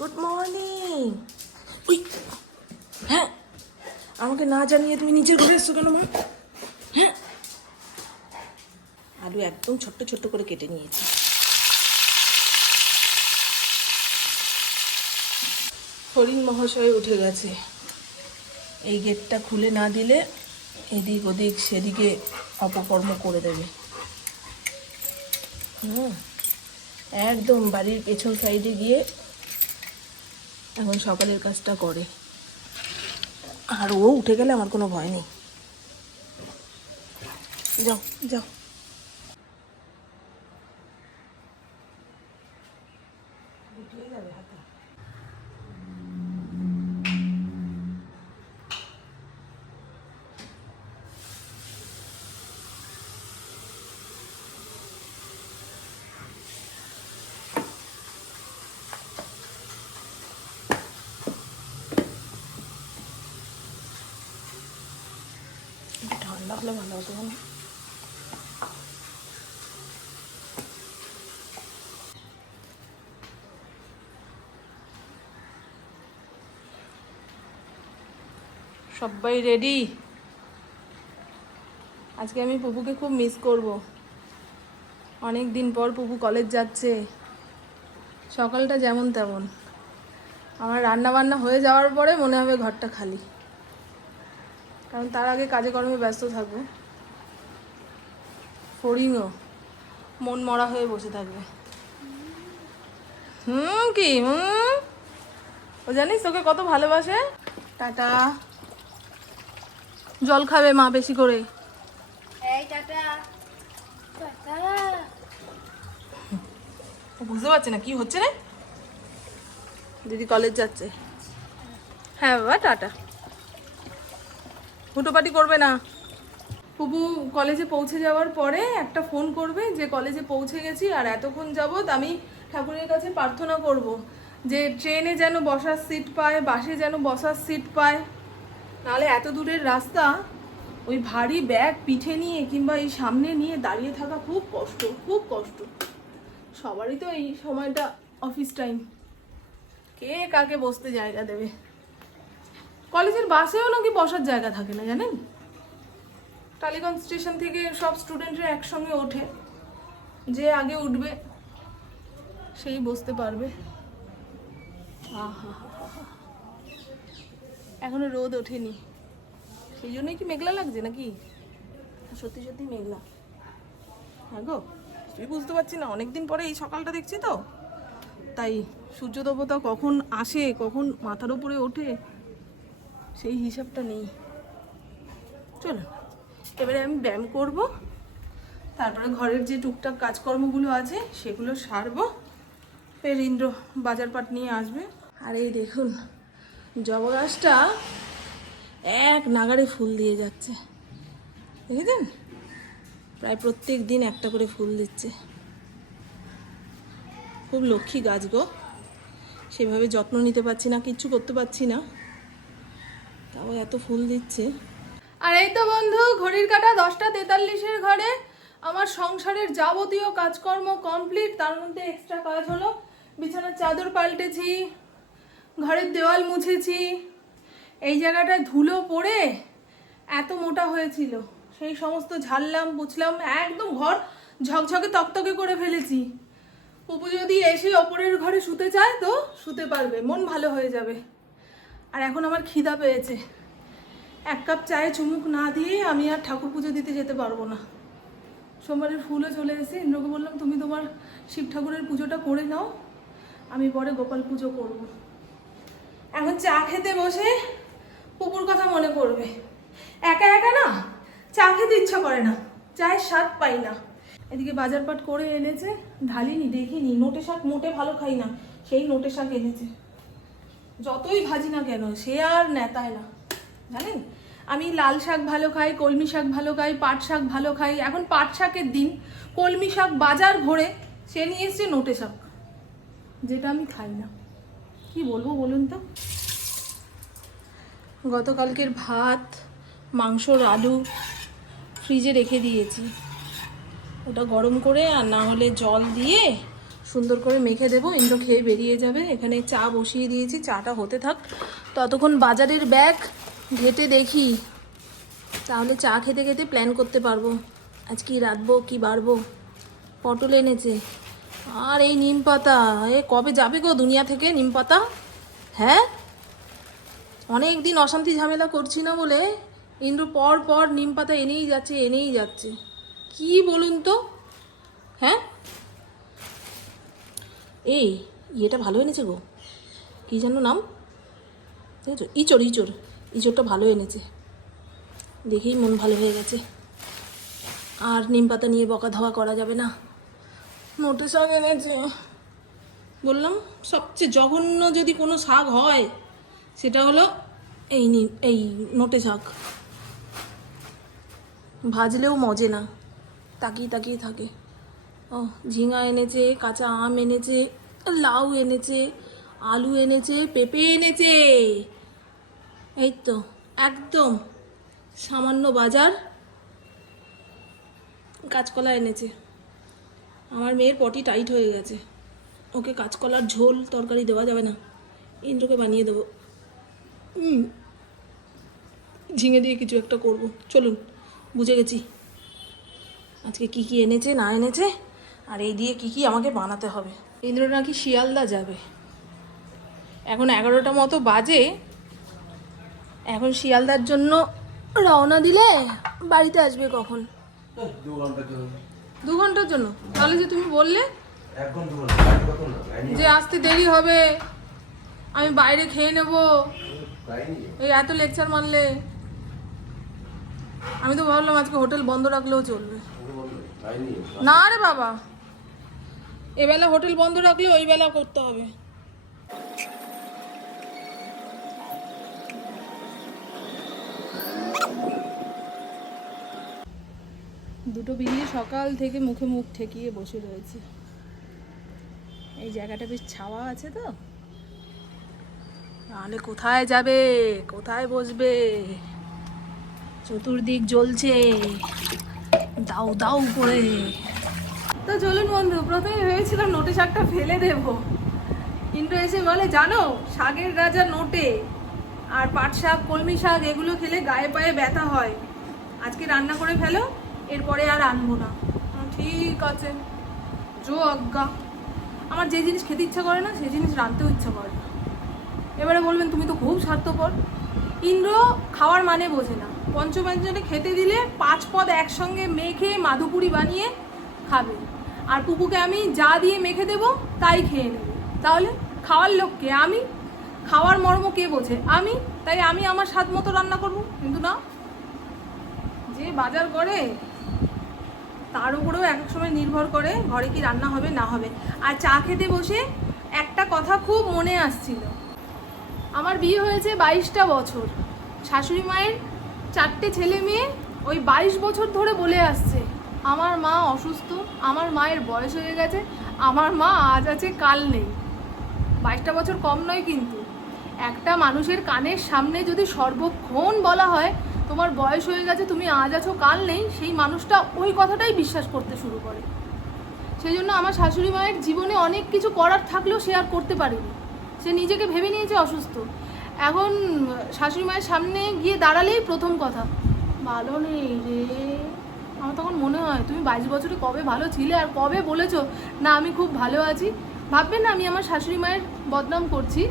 Good morning we. হ্যাঁ। আমাকে না জানিয়ে তুমি নিচের ঘরে এসছো কেন, মা? হ্যাঁ। আলু একদম ছোট্ট ছোট্ট করে কেটে নিয়েছি। হরিণ মহাশয় উঠে গেছে। এই গেটটা খুলে না দিলে এদিক ওদিক সেদিকে অপকর্ম করে দেবে। হুম। একদম বাড়ির পেছন সাইডে গিয়ে এখন সকালের কাজটা করে। আর ও উঠে গেলে আমার কোনো ভয় নেই। যাও যাও গুটিয়ে যাবে হাতে একটু ঠান্ডা হলে ভালো হতো না সবাই রেডি আজকে আমি পুপুকে খুব মিস করব। অনেক দিন পর পুপু কলেজ যাচ্ছে। সকালটা যেমন তেমন। আমার রান্না বান্না হয়ে যাওয়ার পরে মনে হবে ঘরটা খালি। কারণ তার আগে কাজে কর্মে ব্যস্ত থাকব। ফড়িংও। মন মরা হয়ে বসে থাকবে। হুম কি? হুম? ও জানিস তোকে কত ভালোবাসে? টাটা। জল খাবে মা বেশি করে। বুঝতে পারছে না কি হচ্ছে রে? দিদি কলেজ যাচ্ছে। হ্যাঁ বাবা টাটা। হুটোপাটি করবে না। পুপু কলেজে পৌঁছে যাওয়ার পরে একটা ফোন করবে যে কলেজে পৌঁছে গেছি আর এতক্ষণ যাবৎ আমি ঠাকুরের কাছে প্রার্থনা করব যে ট্রেনে যেন বসার সিট পায় বাসে যেন বসার সিট পায়। নাহলে এত দূরের রাস্তা, ওই ভারী ব্যাগ পিঠে নিয়ে কিংবা এই সামনে নিয়ে দাঁড়িয়ে থাকা খুব কষ্ট খুব কষ্ট। সবারই তো এই সময়টা অফিস টাইম কে কাকে বসতে জায়গা দেবে? কলেজের বাসেও নাকি বসার জায়গা থাকে না, জানেন? টালিগঞ্জ স্টেশন থেকে সব স্টুডেন্টরা একসঙ্গে ওঠে। যে আগে উঠবে, সেই বসতে পারবে। আহা এখনও রোদ ওঠেনি। সেই জন্যই কি মেঘলা লাগছে নাকি? সত্যি সত্যি মেঘলা। হ্যাঁ গো তুই বুঝতে পারছি না। অনেকদিন পরে এই সকালটা দেখছি তো। তাই সূর্য দেবতা কখন আসে, কখন মাথার উপরে ওঠে, সেই হিসাবটা নেই। চলো, এবারে আমি ব্যায়াম করব। তারপরে ঘরের যে টুকটাক কাজকর্মগুলো আছে, সেগুলো সারবো। ফের ইন্দ্র নিয়ে আসবে। আর এই দেখুন জবা গাছটা এক নাগারে ফুল দিয়ে যাচ্ছে। দেখেছেন? প্রায় প্রত্যেক দিন একটা করে ফুল দিচ্ছে। খুব লক্ষ্মী গাছ গো। সেভাবে যত্ন নিতে পারছি না, কিচ্ছু করতে পারছি না। তাও এত ফুল দিচ্ছে। আর এই তো বন্ধু, ঘড়ির কাটা দশটা তেতাল্লিশের ঘরে। আমার সংসারের যাবতীয় কাজকর্ম কমপ্লিট তার মধ্যে এক্সট্রা কাজ হলো। বিছানার চাদর পাল্টেছি। ঘরের দেওয়াল মুছেছি। এই জায়গাটায় ধুলো পড়ে এত মোটা হয়েছিল। সেই সমস্ত ঝাড়লাম, পুছলাম, একদম ঘর ঝকঝকে তকতকে করে ফেলেছি। পুপু যদি এসে ওপরের ঘরে শুতে চায় তো শুতে পারবে, মন ভালো হয়ে যাবে। আর এখন আমার খিদা পেয়েছে। এক কাপ চায়ে চুমুক না দিয়ে আমি আর ঠাকুর পুজো দিতে যেতে পারব না। সোমবারের ফুলও চলে এসে ইন্দ্রকে বললাম, তুমি তোমার শিব ঠাকুরের পুজোটা করে নাও। আমি পরে গোপাল পুজো করব। এখন চা খেতে বসে পুকুর কথা মনে পড়বে। একা একা না, চা খেতে ইচ্ছা করে না, চায়ের স্বাদ পাই না। এদিকে বাজার পাট করে এনেছে, ঢালিনি, দেখিনি, নোটে শাক মোটে ভালো খাই না, সেই নোটে শাক এনেছে। যতই ভাজি না কেন, সে আর নেতায় না। জানেন? আমি লাল শাক ভালো খাই, কলমি শাক ভালো খাই, পাট শাক ভালো খাই, এখন পাট শাকের দিন, কলমি শাক বাজার ভরে সে নিয়ে এসছে নোটে শাক, যেটা আমি খাই না। কি বলব বলুন তো? গতকালকের ভাত, মাংসর আলু ফ্রিজে রেখে দিয়েছি। ওটা গরম করে আর না হলে জল দিয়ে সুন্দর করে মেখে দেবো। ইন্দ্র খেয়ে বেরিয়ে যাবে। এখানে চা বসিয়ে দিয়েছি। চাটা হতে থাক। ততক্ষণ বাজারের ব্যাগ ঘেটে দেখি। তাহলে চা খেতে খেতে প্ল্যান করতে পারব। আজ কি রাঁধবো কি বাড়বো? পটল এনেছে। আর এই নিম পাতা, এ কবে যাবে গো দুনিয়া থেকে নিম পাতা? হ্যাঁ? অনেক দিন অশান্তি ঝামেলা করছি না বলে ইন্দ্র পর পর নিম পাতা এনেই যাচ্ছে এনেই যাচ্ছে। কি বলুন তো? হ্যাঁ? এই, ইয়েটা ভালো এনেছে গো। কী যেন নাম? দেখেছ? ইচড় ইচড়। ভালো এনেছে। দেখেই মন ভালো হয়ে গেছে। আর নিম পাতা নিয়ে বকা ধোয়া করা যাবে না। নোটে শাক এনেছে। বললাম, সবচেয়ে জঘন্য যদি কোনো শাক হয়, সেটা হলো এই এই নোটে শাক। ভাজলেও মজে না, তাকিয়ে তাকিয়ে থাকে। ও ঝিঙা এনেছে, কাঁচা আম এনেছে, লাউ এনেছে, আলু এনেছে, পেঁপে এনেছে। এই তো, একদম সামান্য বাজার, কাঁচকলা এনেছে। আমার মেয়ের পটি টাইট হয়ে গেছে। ওকে কাঁচকলার ঝোল তরকারি দেওয়া যাবে না। ইন্দ্রকে বানিয়ে দেবো। ঝিঙে দিয়ে কিছু একটা করব। চলুন, বুঝে গেছি। আজকে কি কি এনেছে, না এনেছে, আর এই দিয়ে কি কি আমাকে বানাতে হবে। ইন্দ্র নাকি শিয়ালদা যাবে। এখন এগারোটা মতো বাজে। এখন শিয়ালদার জন্য রওনা দিলে বাড়িতে আসবে কখন? দু জন্য। দু ঘণ্টার জন্য? তাহলে যে তুমি বললে যে আসতে দেরি হবে আমি বাইরে খেয়ে নেব। এই এত লেকচার মারলে। আমি তো ভাবলাম আজকে হোটেল বন্ধ রাখলেও চলবে। না রে বাবা। এবেলা হোটেল বন্ধ রাখলে ওই বেলা করতে হবে। দুটো বিড়ি সকাল থেকে মুখে মুখ ঠেকিয়ে বসে রয়েছে। এই জায়গাটা বেশ ছাওয়া আছে তো। নাহলে কোথায় যাবে? কোথায় বসবে? চতুর্দিক জ্বলছে। দাউ দাউ করে। তো চলুন বন্ধু প্রথমে ভেবেছিলাম নোটে শাকটা ফেলে দেব। কিন্তু এসে বলে, জানো, শাকের রাজা নোটে আর পাট শাক, কলমি শাক, এগুলো খেলে গায়ে পায়ে ব্যথা হয়। আজকে রান্না করে ফেলো। এরপরে আর আনব না। ঠিক আছে। জো আজ্ঞা। আমার যে জিনিস খেতে ইচ্ছা করে না সেই জিনিস রাঁধতেও ইচ্ছা করে না। এবারে বলবেন, তুমি তো খুব স্বার্থপর। ইন্দ্র খাওয়ার মানে বোঝে না। পঞ্চব্যঞ্জনে খেতে দিলে পাঁচ পদ একসঙ্গে মেখে মাধুপুরি বানিয়ে খাবে। আর পুপুকে আমি যা দিয়ে মেখে দেব, তাই খেয়ে নেবে। তাহলে খাওয়ার লোককে আমি? খাওয়ার মর্ম কে বোঝে? আমি? তাই আমি আমার স্বাদ মতো রান্না করব। কিন্তু না, যে বাজার করে তার উপরেও এক এক সময় নির্ভর করে ঘরে কি রান্না হবে, না হবে। আর চা খেতে বসে একটা কথা খুব মনে আসছিল। আমার বিয়ে হয়েছে বাইশটা বছর। শাশুড়ি মায়ের চারটে ছেলে মেয়ে ওই বাইশ বছর ধরে বলে আসছে, আমার মা অসুস্থ, আমার মায়ের বয়স হয়ে গেছে, আমার মা আজ আছে, কাল নেই। বাইশটা বছর কম নয় কিন্তু। একটা মানুষের কানের সামনে যদি সর্বক্ষণ বলা হয় তোমার বয়স হয়ে গেছে, তুমি আজ আছো, কাল নেই, সেই মানুষটা ওই কথাটাই বিশ্বাস করতে শুরু করে। সেই জন্য আমার শাশুড়ি মায়ের জীবনে অনেক কিছু করার থাকলেও সে আর করতে পারেনি। সে নিজেকে ভেবে নিয়েছে অসুস্থ। এখন শাশুড়ি মায়ের সামনে গিয়ে দাঁড়ালেই প্রথম কথা, ভালো নেই রে। আমার তখন মনে হয়, তুমি বাইশ বছরে কবে ভালো ছিলে আর কবে বলেছ, না, আমি খুব ভালো আছি। ভাববেন না, আমি আমার শাশুড়ি মায়ের বদনাম করছি।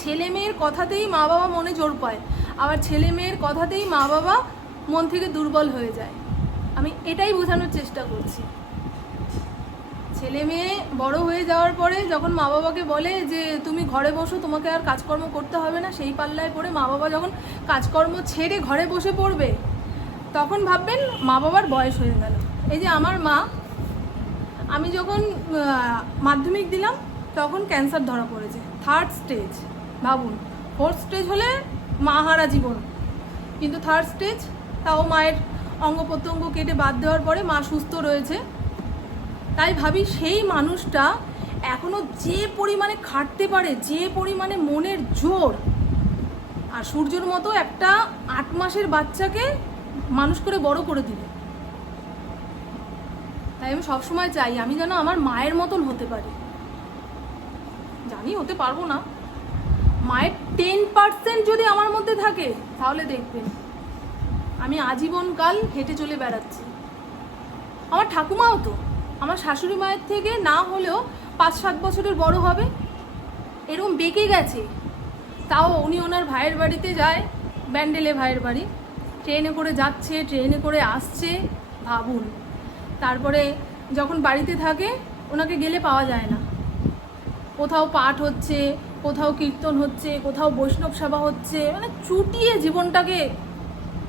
ছেলে মেয়ের কথাতেই মা বাবা মনে জোর পায়। আবার ছেলে মেয়ের কথাতেই মা বাবা মন থেকে দুর্বল হয়ে যায়। আমি এটাই বোঝানোর চেষ্টা করছি। ছেলে মেয়ে বড় হয়ে যাওয়ার পরে যখন মা বাবাকে বলে যে, তুমি ঘরে বসো, তোমাকে আর কাজকর্ম করতে হবে না, সেই পাল্লায় পড়ে মা বাবা যখন কাজকর্ম ছেড়ে ঘরে বসে পড়বে, তখন ভাববেন মা বাবার বয়স হয়ে গেল। এই যে আমার মা, আমি যখন মাধ্যমিক দিলাম, তখন ক্যান্সার ধরা পড়েছে থার্ড স্টেজ ভাবুন। ফোর্থ স্টেজ হলে মা হারা জীবন কিন্তু থার্ড স্টেজ তাও মায়ের অঙ্গ প্রত্যঙ্গ কেটে বাদ দেওয়ার পরে মা সুস্থ রয়েছে। তাই ভাবি সেই মানুষটা এখনও যে পরিমাণে খাটতে পারে, যে পরিমাণে মনের জোর, আর সূর্যর মতো একটা আট মাসের বাচ্চাকে মানুষ করে বড় করে দিল। তাই আমি সবসময় চাই, আমি যেন আমার মায়ের মতন হতে পারি। জানি, হতে পারব না। মায়ের টেন পার্সেন্ট যদি আমার মধ্যে থাকে, তাহলে দেখবেন। আমি আজীবনকাল হেঁটে চলে বেড়াচ্ছি। আমার ঠাকুমাও তো। আমার শাশুড়ি মায়ের থেকে না হলেও পাঁচ সাত বছরের বড় হবে। এরকম বেঁকে গেছে। তাও উনি ওনার ভাইয়ের বাড়িতে যায়, ব্যান্ডেলে ভাইয়ের বাড়ি। ট্রেনে করে যাচ্ছে, ট্রেনে করে আসছে, ভাবুন। তারপরে যখন বাড়িতে থাকে, ওনাকে গেলে পাওয়া যায় না। কোথাও পাঠ হচ্ছে কোথাও কীর্তন হচ্ছে, কোথাও বৈষ্ণব সভা হচ্ছে মানে চুটিয়ে জীবনটাকে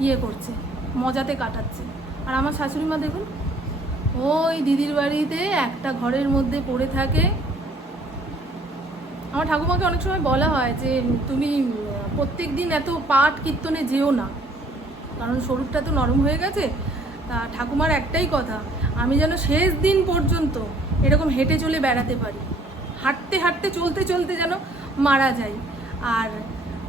ইয়ে করছে, মজাতে কাটাচ্ছে। আর আমার শাশুড়ি মা দেখুন, ওই দিদির বাড়িতে একটা ঘরের মধ্যে পড়ে থাকে। আমার ঠাকুমাকে অনেক সময় বলা হয় যে, তুমি প্রত্যেক দিন এত পাঠ কীর্তনে যেও না। কারণ শরীরটা তো নরম হয়ে গেছে। তা ঠাকুমার একটাই কথা, আমি যেন শেষ দিন পর্যন্ত এরকম হেঁটে চলে বেড়াতে পারি। হাঁটতে হাঁটতে, চলতে চলতে যেন মারা যাই আর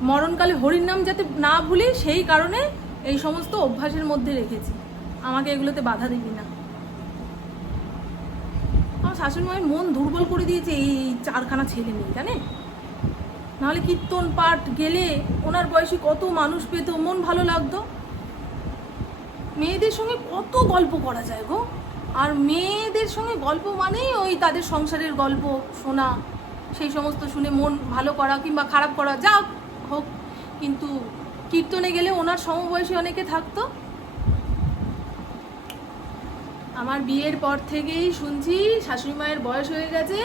মরণকালে হরির নাম যাতে না ভুলি সেই কারণে এই সমস্ত অভ্যাসের মধ্যে রেখেছি। আমাকে এগুলোতে বাধা দিবি না। আমার শাশুড়ি মায়ের মন দুর্বল করে দিয়েছে এই চারখানা ছেলে মেয়ে, জানে? নাহলে কীর্তন পাঠ গেলে ওনার বয়সী কত মানুষ পেত, মন ভালো লাগতো। মেয়েদের সঙ্গে কত গল্প করা যায় গো। আর মেয়েদের সঙ্গে গল্প মানেই ওই তাদের সংসারের গল্প, শোনা। সেই সমস্ত শুনে মন ভালো করা কিংবা খারাপ করা যা হোক, কিন্তু কীর্তনে গেলে ওনার সমবয়সী অনেকে থাকতো। আমার বিয়ের পর থেকেই শুনছি শাশুড়ি মায়ের বয়স হয়ে গেছে,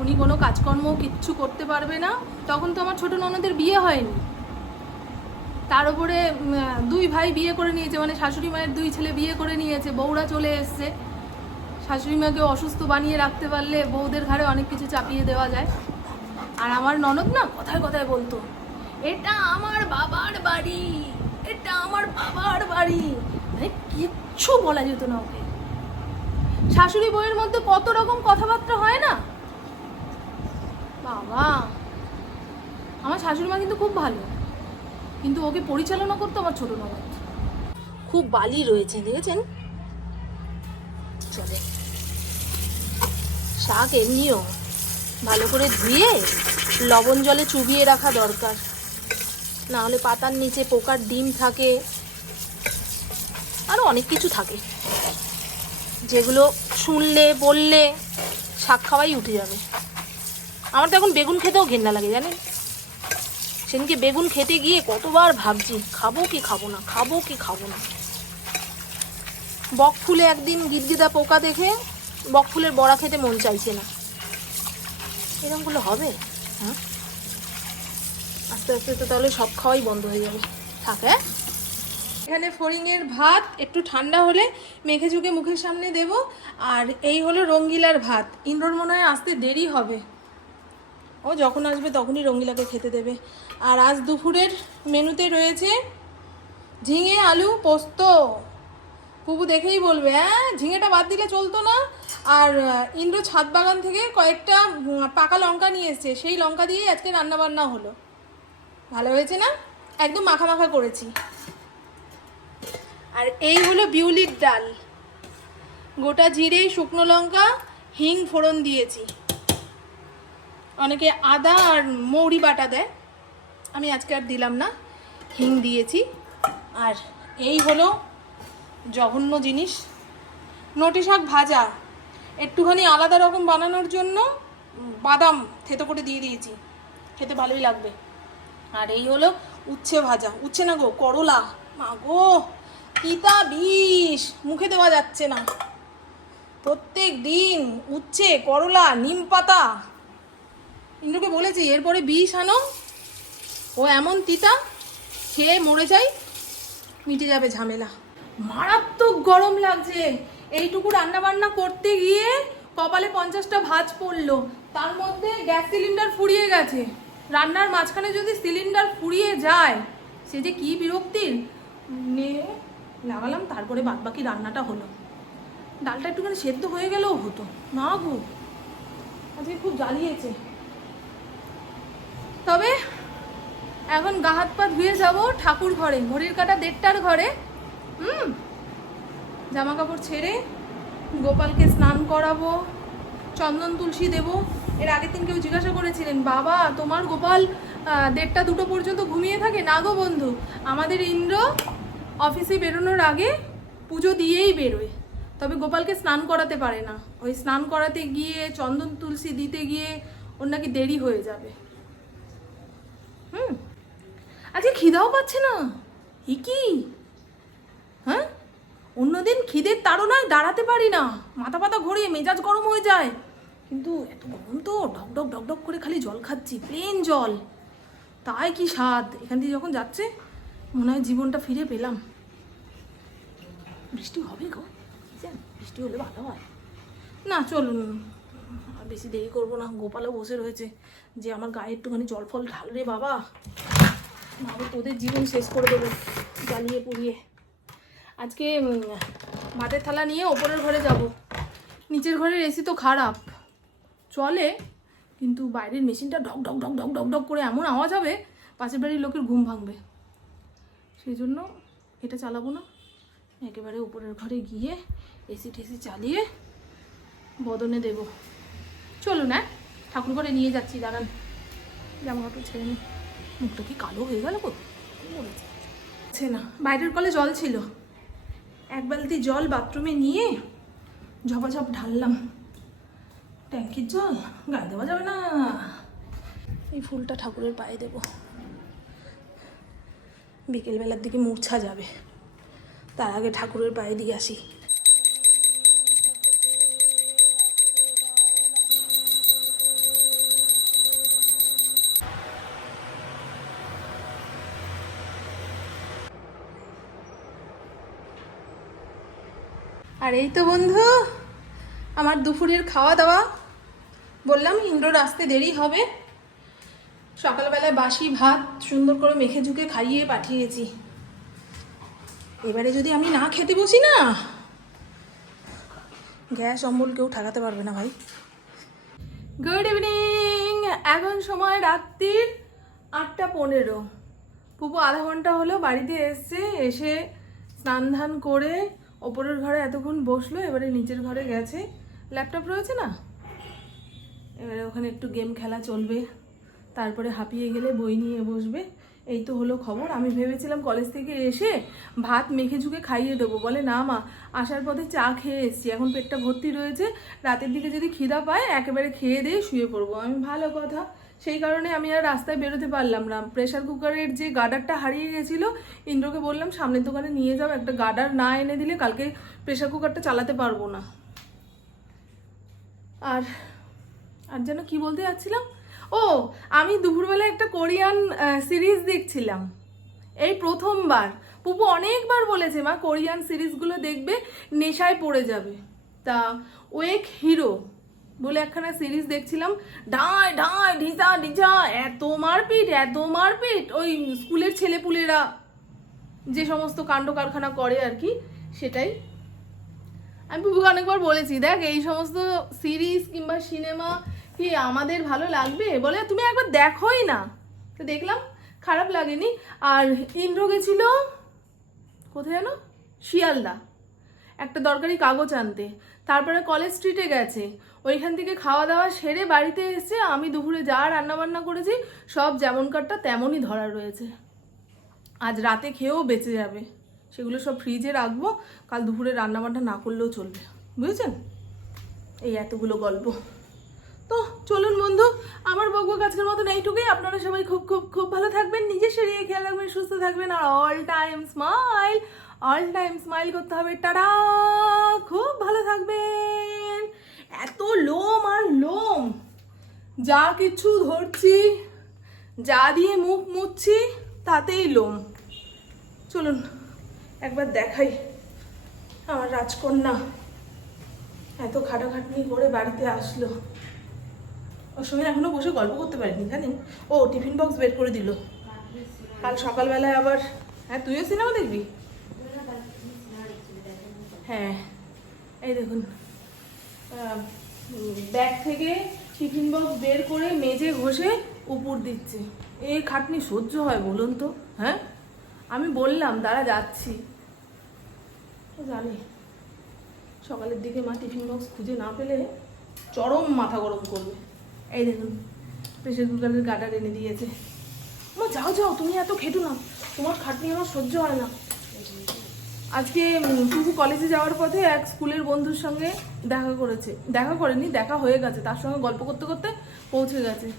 উনি কোনো কাজকর্ম কিচ্ছু করতে পারবে না। তখন তো আমার ছোট ননদের বিয়ে হয়নি। তার উপরে দুই ভাই বিয়ে করে নিয়েছে মানে শাশুড়ি মায়ের দুই ছেলে বিয়ে করে নিয়েছে, বউরা চলে এসছে। শাশুড়ি মাকে অসুস্থ বানিয়ে রাখতে পারলে বউদের ঘাড়ে অনেক কিছু চাপিয়ে দেওয়া যায়। আর আমার ননদ না কথায় কথায় বলতো, এটা আমার বাবার বাড়ি, এটা আমার বাবার বাড়ি। মানে কিচ্ছু বলা যেত না ওকে। শাশুড়ি বইয়ের মধ্যে কত রকম কথাবার্তা হয় না? বাবা, আমার শাশুড়ি মা কিন্তু খুব ভালো, কিন্তু ওকে পরিচালনা করতো আমার ছোট ননদ। খুব বালি রয়েছে, দেখেছেন? চলে। শাক এমনিও ভালো করে ধুয়ে লবণ জলে চুবিয়ে রাখা দরকার। না হলে পাতার নিচে পোকার ডিম থাকে। আরও অনেক কিছু থাকে। যেগুলো শুনলে, বললে শাক খাওয়াই উঠে যাবে। আমার তো এখন বেগুন খেতেও ঘেন্না লাগে, জানেন? সেদিনকে বেগুন খেতে গিয়ে কতবার ভাবছি, খাব কি খাব না, খাব কি খাব না। বক ফুলে একদিন গিদগিদা পোকা দেখে বক ফুলের বড়া খেতে মন চাইছে না। এরকমগুলো হবে? হ্যাঁ? আস্তে আস্তে তো তাহলে সব খাওয়াই বন্ধ হয়ে যাবে। থাক হ্যাঁ? এখানে ফড়িংয়ের ভাত, একটু ঠান্ডা হলে মেখে ঝুঁকে মুখের সামনে দেব, আর এই হলো রঙ্গিলার ভাত। ইন্দ্রর মনে হয় আসতে দেরি হবে। ও যখন আসবে তখনই রঙ্গিলাকে খেতে দেবে। আর আজ দুপুরের মেনুতে রয়েছে ঝিঙে, আলু, পোস্ত। পুবু দেখেই বলবে হ্যাঁ ঝিঙেটা বাদ দিলে চলতো না। আর ইন্দ্র ছাদ বাগান থেকে কয়েকটা পাকা লঙ্কা নিয়ে এসছে। সেই লঙ্কা দিয়েই আজকে রান্না বান্না হলো। ভালো হয়েছে না? একদম মাখা মাখা করেছি। আর এই হলো বিউলির ডাল। গোটা জিরে, শুকনো লঙ্কা, হিং, ফোড়ন দিয়েছি। অনেকে আদা আর মৌরি বাটা দেয়। আমি আজকে আর দিলাম না। হিং দিয়েছি। আর এই হলো জঘন্য জিনিস। নটি শাক ভাজা, একটুখানি আলাদা রকম বানানোর জন্য বাদাম থেতো করে দিয়ে দিয়েছি। খেতে ভালোই লাগবে। আর এই হলো উচ্ছে ভাজা। উচ্ছে না গো, করলা। মা গো পিতা বিষ। মুখে দেওয়া যাচ্ছে না। প্রত্যেক দিন উচ্ছে, করলা, নিম পাতা। ইন্দ্রকে বলেছি, এরপরে বিষ আনো। ও এমন তিতা, খেয়ে মরে যাই, মিটে যাবে ঝামেলা। মারাত্মক গরম লাগছে। এইটুকু রান্না বান্না করতে গিয়ে কপালে পঞ্চাশটা ভাজ পড়ল। তার মধ্যে গ্যাস সিলিন্ডার ফুরিয়ে গেছে। রান্নার মাঝখানে যদি সিলিন্ডার ফুরিয়ে যায়, সে যে কি বিরক্তির? নিয়ে লাগালাম, তারপরে বাদ বাকি রান্নাটা হলো। ডালটা একটুখানি সেদ্ধ হয়ে গেলেও হতো। না গো, আজকে খুব জ্বালিয়েছে। তবে এখন গা হাত পা ধুয়ে যাব ঠাকুর ঘরে, ঘড়ির কাটা দেড়টার ঘরে। হুম। জামা কাপড় ছেড়ে গোপালকে স্নান করাবো, চন্দন তুলসী দেব। এর আগের দিন কেউ জিজ্ঞাসা করেছিলেন, বাবা, তোমার গোপাল দেড়টা দুটো পর্যন্ত ঘুমিয়ে থাকে? না গো বন্ধু, আমাদের ইন্দ্র অফিসে বেরোনোর আগে পুজো দিয়েই বেরোয়। তবে গোপালকে স্নান করাতে পারে না। ওই স্নান করাতে গিয়ে, চন্দন তুলসী দিতে গিয়ে ওর নাকি দেরি হয়ে যাবে। হুম। আজকে খিদাও পাচ্ছে না। কি? হ্যাঁ? অন্যদিন খিদের তাড়নায় দাঁড়াতে পারি না। মাথা পাতা ঘুরে, মেজাজ গরম হয়ে যায়। কিন্তু এত গরম তো ডক ডক করে খালি জল খাচ্ছি প্লেন জল। তাই কি স্বাদ? এখান থেকে যখন যাচ্ছে, মনে হয় জীবনটা ফিরে পেলাম। বৃষ্টি হবে গো? বৃষ্টি হলে ভালো হয়। না, চলুন। আর বেশি দেরি করব না, গোপালও বসে রয়েছে। যে আমার গায়ে একটুখানি জল ফল ঢাল রে বাবা। তোদের জীবন শেষ করে দেবো, জ্বালিয়ে পুড়িয়ে। আজকে ভাতের থালা নিয়ে ওপরের ঘরে যাব। নিচের ঘরের এসি তো খারাপ। চলে, কিন্তু বাইরের মেশিনটা ডক ডক ডক ডক ডক ডক করে এমন আওয়াজ হবে, পাশের বাড়ির লোকের ঘুম ভাঙবে। সেই জন্য এটা চালাবো না। একেবারে উপরের ঘরে গিয়ে এসি টেসি চালিয়ে বদনে দেব। চলুন হ্যাঁ? ঠাকুর ঘরে নিয়ে যাচ্ছি, দাঁড়ান। জামা কাপড় ছেড়ে নিই। মুখটা কি কালো হয়ে গেল গো? আছে না, বাইরের কলে জল ছিল। এক বালতি জল বাথরুমে নিয়ে ঝপাঝপ ঢাললাম। ট্যাঙ্কির জল গায়ে দেওয়া যাবে না। এই ফুলটা ঠাকুরের পায়ে দেব। বিকেলবেলার দিকে মূর্ছা যাবে। তার আগে ঠাকুরের পায়ে দিয়ে আসি। আর এই তো বন্ধু, আমার দুপুরের খাওয়া দাওয়া বললাম ইন্দ্রর আসতে দেরি হবে। সকালবেলায় বাসি ভাত সুন্দর করে মেখে ঝুঁকে খাইয়ে পাঠিয়েছি। এবারে যদি আমি না খেতে বসি না, গ্যাস, অম্বল কেউ ঠেকাতে পারবে না ভাই। গুড ইভিনিং এখন সময় রাত্রির আটটা পনেরো। পুপু আধা ঘণ্টা হলো বাড়িতে এসছে, এসে স্নান ধান করে ওপরের ঘরে এতক্ষণ বসল, এবারে নিচের ঘরে গেছে। ল্যাপটপ রয়েছে না? এবারে ওখানে একটু গেম খেলা চলবে, তারপরে হাঁপিয়ে গেলে বই নিয়ে বসবে। এই তো হলো খবর। আমি ভেবেছিলাম কলেজ থেকে এসে ভাত মেখে ঝুঁকে খাইয়ে দেবো। বলে, না মা, আসার পথে চা খেয়ে এসছি। এখন পেটটা ভর্তি রয়েছে। রাতের দিকে যদি খিদা পায়, একেবারে খেয়ে দিয়ে শুয়ে পড়ব। আমি, ভালো কথা। সেই কারণে আমি আর রাস্তায় বেরোতে পারলাম না। প্রেশার কুকারের যে গার্ডারটা হারিয়ে গেছিল, ইন্দ্রকে বললাম, সামনের দোকানে নিয়ে যাও, একটা গার্ডার না এনে দিলে কালকে প্রেশার কুকারটা চালাতে পারব না। আর আর যেন কি বলতে যাচ্ছিলাম? ও, আমি দুপুরবেলা একটা কোরিয়ান সিরিজ দেখছিলাম। এই প্রথমবার। পুপু অনেকবার বলেছে, মা, কোরিয়ান সিরিজগুলো দেখবে, নেশায় পড়ে যাবে। তা, ওয়েক হিরো বলে একখানা সিরিজ দেখছিলাম। ডায় ডায় ঢিসা ঢিসা, এত মারপিট এত মারপিট। ওই স্কুলের ছেলেপুলেরা যে সমস্ত কাণ্ড কারখানা করে আর কি, সেটাই। আমি বুবুকে অনেকবার বলেছি, দেখ, এই সমস্ত সিরিজ কিংবা সিনেমা কি আমাদের ভালো লাগবে? বলে, তুমি একবার দেখোই না। তো দেখলাম, খারাপ লাগেনি। আর ইন্দ্র গেছিল, কোথায় যেন? শিয়ালদা। একটা দরকারি কাগজ আনতে। তারপরে কলেজ স্ট্রিটে গেছে। ওইখান থেকে খাওয়া দাওয়া সেরে বাড়িতে এসে আমি দুপুরে যা রান্না বান্না করেছি, সব যেমন কাটটা তেমনই ধরা রয়েছে। আজ রাতে খেয়েও বেঁচে যাবে। সেগুলো সব ফ্রিজে রাখব, কাল দুপুরে রান্না বান্না না করলেও চলবে। বুঝেছেন? এই এতগুলো গল্প। তো চলুন বন্ধু, আমার বকবক আজকের মতন এইটুকুই। আপনারা সবাই খুব খুব খুব ভালো থাকবেন, নিজের শরীরে খেয়াল রাখবেন, সুস্থ থাকবেন, আর all time smile all time smile করতে হবে। টাটা খুব ভালো থাকবেন। এত লোম আর লোম। যা কিছু ধরছি, যা দিয়ে মুখ মুছছি, তাতেই লোম। চলুন, একবার দেখাই আমার রাজকন্যা। এত খাটাখাটনি করে বাড়িতে আসলো। ওর সঙ্গে এখনও বসে গল্প করতে পারিনি, জানেন? ও টিফিন বক্স বের করে দিল। কাল সকালবেলায় আবার হ্যাঁ তুইও সিনেমা দেখবি? হ্যাঁ এই দেখুন ব্যাগ থেকে টিফিন বক্স বের করে মেজে ঘষে উপর দিচ্ছে। এই খাটনি সহ্য হয় বলুন তো হ্যাঁ? আমি বললাম, দাঁড়া, যাচ্ছি। জানে, সকালের দিকে মা টিফিন বক্স খুঁজে না পেলে চরম মাথা গরম করবে। এই দেখুন, প্রেশার কুকারের গাডার এনে দিয়েছে। মা, যাও যাও, তুমি এত খেটু না, তোমার খাটনি আমার সহ্য হয় না। আজকে টুকু কলেজে যাওয়ার পথে এক স্কুলের বন্ধুর সঙ্গে দেখা করেছে। দেখা করেনি, দেখা হয়ে গেছে। তার সঙ্গে গল্প করতে করতে পৌঁছে গেছে।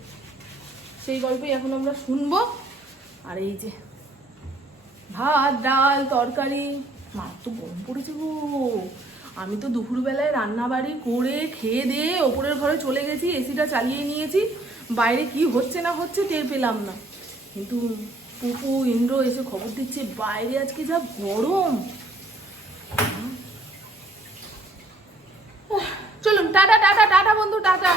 সেই গল্পই এখন আমরা শুনব। আর এই যে, ভাত, ডাল, তরকারি মার তো গরম পড়েছে গো। আমি তো দুপুরবেলায় রান্না বাড়ি করে খেয়ে দিয়ে ওপরের ঘরে চলে গেছি এসিটা চালিয়ে নিয়েছি। বাইরে কি হচ্ছে না হচ্ছে টের পেলাম না। কিন্তু পুপু ইন্দ্র এসে খবর দিচ্ছে, বাইরে আজকে যা গরম। চলুন, টাটা টাটা টাটা বন্ধু, টাটা।